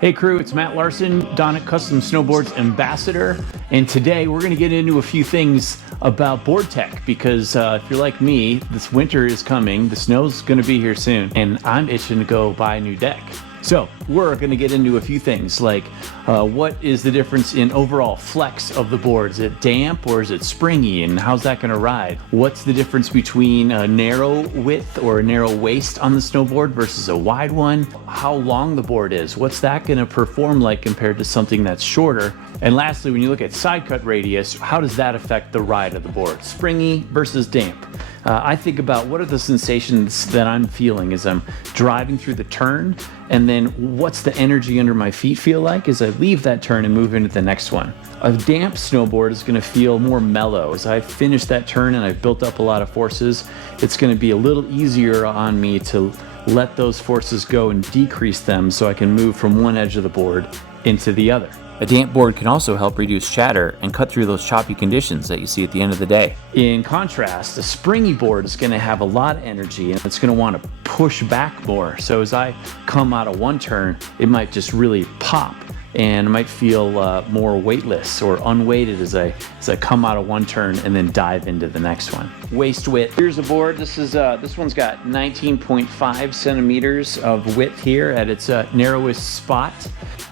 Hey crew, it's Matt Larson, Donut Custom Snowboards Ambassador, and today we're going to get into a few things about board tech because if you're like me, this winter is coming, the snow's going to be here soon, and I'm itching to go buy a new deck. So we're going to get into a few things like what is the difference in overall flex of the board? Is it damp or is it springy, and how's that going to ride? What's the difference between a narrow width or a narrow waist on the snowboard versus a wide one? How long the board is, what's that going to perform like compared to something that's shorter? And lastly, when you look at side cut radius, how does that affect the ride of the board? Springy versus damp. I think about what are the sensations that I'm feeling as I'm driving through the turn, and then what's the energy under my feet feel like as I leave that turn and move into the next one. A damp snowboard is going to feel more mellow. As I finish that turn and I've built up a lot of forces, it's going to be a little easier on me to let those forces go and decrease them so I can move from one edge of the board into the other. A damp board can also help reduce chatter and cut through those choppy conditions that you see at the end of the day. In contrast, a springy board is going to have a lot of energy and it's going to want to push back more. So as I come out of one turn, it might just really pop and I might feel more weightless or unweighted as I come out of one turn and then dive into the next one. Waist width. Here's a board. This one's got 19.5 centimeters of width here at its narrowest spot.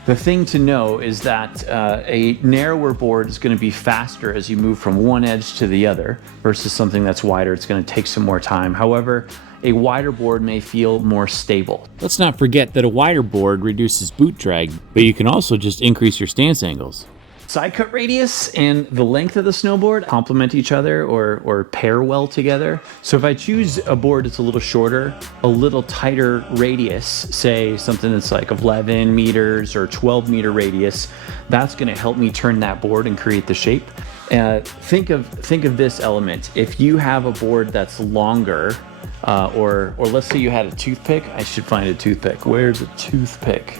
The thing to know is that a narrower board is going to be faster as you move from one edge to the other versus something that's wider. It's going to take some more time. However, a wider board may feel more stable. Let's not forget that a wider board reduces boot drag, but you can also just increase your stance angles. Side cut radius and the length of the snowboard complement each other or pair well together. So if I choose a board that's a little shorter, a little tighter radius, say something that's like 11 meters or 12 meter radius, that's going to help me turn that board and create the shape. Think of this element. If you have a board that's longer, or let's say you had a toothpick. I should find a toothpick. Where's a toothpick?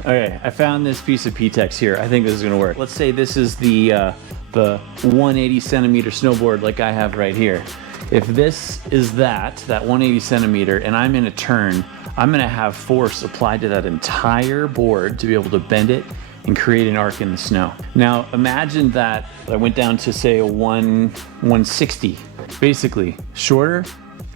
Okay, I found this piece of P-Tex here. I think this is gonna work. Let's say this is the 180 centimeter snowboard like I have right here. If this is that 180 centimeter and I'm in a turn, I'm gonna have force applied to that entire board to be able to bend it and create an arc in the snow. Now imagine that I went down to say a 160, basically shorter.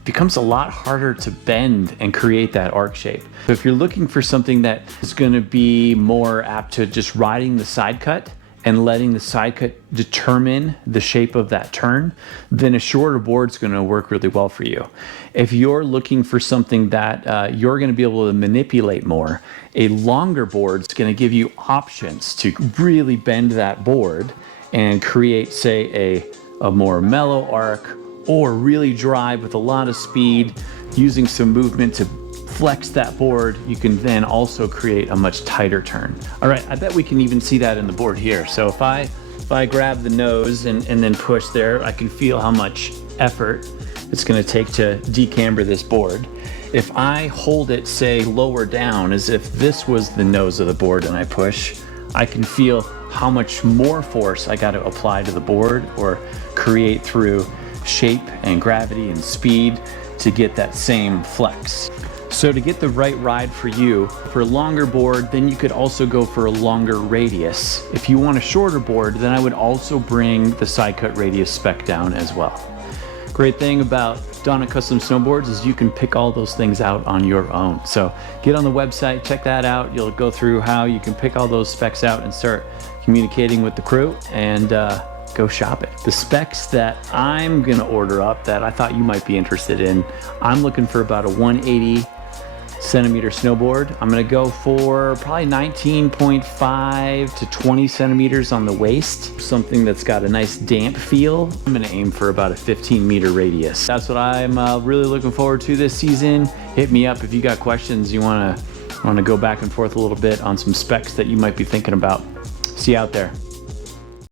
Becomes a lot harder to bend and create that arc shape. So if you're looking for something that is going to be more apt to just riding the side cut and letting the side cut determine the shape of that turn, then a shorter board is going to work really well for you. If you're looking for something that you're going to be able to manipulate more, a longer board is going to give you options to really bend that board and create, say, a more mellow arc, or really drive with a lot of speed using some movement to flex that board. You can then also create a much tighter turn. All right, I bet we can even see that in the board here. So if I grab the nose and then push there, I can feel how much effort it's going to take to decamber this board. If I hold it, say, lower down, as if this was the nose of the board and I push, I can feel how much more force I got to apply to the board or create through shape and gravity and speed to get that same flex. So to get the right ride for you, for a longer board, then you could also go for a longer radius. If you want a shorter board, then I would also bring the side cut radius spec down as well. Great thing about Donut Custom Snowboards is you can pick all those things out on your own. So get on the website, check that out. You'll go through how you can pick all those specs out and start communicating with the crew and go shop it. The specs that I'm gonna order up that I thought you might be interested in, I'm looking for about a 180 centimeter snowboard. I'm gonna go for probably 19.5 to 20 centimeters on the waist, something that's got a nice damp feel. I'm gonna aim for about a 15 meter radius. That's what I'm really looking forward to this season. Hit me up if you got questions, you wanna go back and forth a little bit on some specs that you might be thinking about. See you out there.